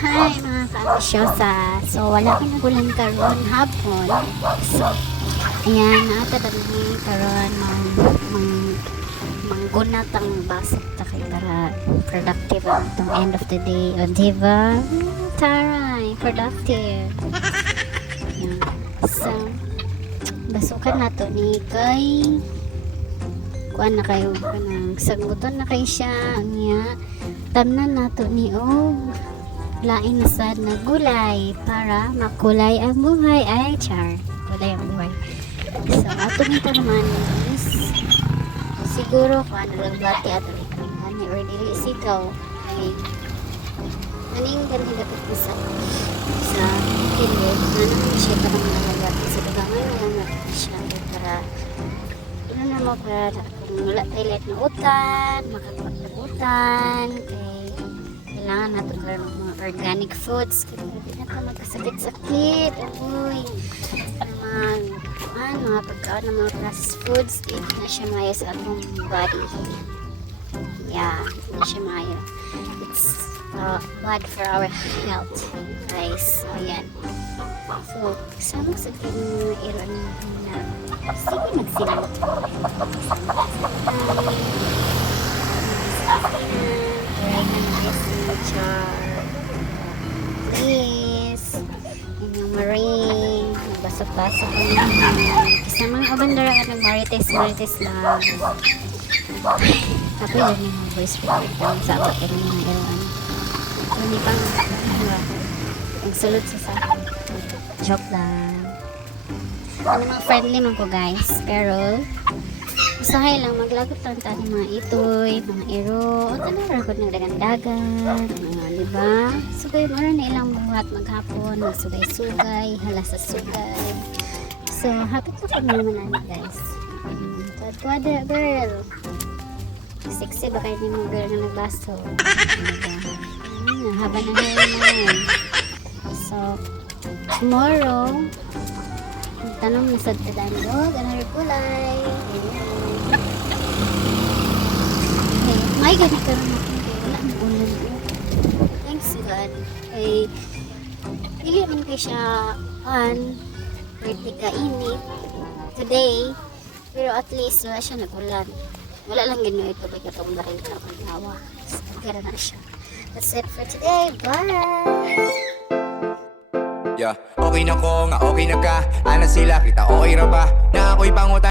Hi mga ka-ambisyosa. So wala ka nagulan karon hapon. So ayan, nakatadami karon manggunat ang basit ta kay para productive ang itong end of the day. O diba? Taray, productive. Ayan. So basukan nato ni kay kuan na kayo kanang sagbuton na kay siya niya tamnan nato ni lain na sad na gulay para makulay ang buhay. Ay char, kulay ang buhay. So ato nito naman is siguro kung ano lang bati ato ani or dili sigaw ay aning ganun dapat isa sa kilid na naman siya parang nalagati sa dagangan na lang siya para ano na mo para kung wala tayo let na utan makapaglabutan kay kailangan natin karoon ng mga organic foods kaya hindi na ito magkasakit-sakit uy mga pagkaon ng mga processed foods hindi na siya mayo sa atong body hindi na siya mayo it's bad for our health guys so ayan so kasama sa mga iron na sige nagsilang please yung marine basok-basok kasi mga abandara ka ng marites lang ako yun yung voice record sa abot yung mga iroan hindi pang magsulot sa joke lang ano mga friendly man ko guys pero usahay lang maglagot lang tayo mga itoy mga iro o tanong ko ng dagan-dagan diba sugay mo rin na ilang buhat maghapon magsugay-sugay hala sa sugay so happy ko naman namin guys tuwad-tuwada girl sexy ba kayo ni mga girl na nagbaso haba na hair naman so tomorrow tanong na sa tadandog another kulay may ganit ka rin natin kayo wala ng ulan thanks God ay hindi man kayo siya pretty kainit today pero at least wala siya nagulan wala lang gano'n ito ba katong baril ka paglawa gara na siya that's it for today bye. Yeah, okay na ko nga okay na ka ana sila kita okay ra ba na ako'y pangutan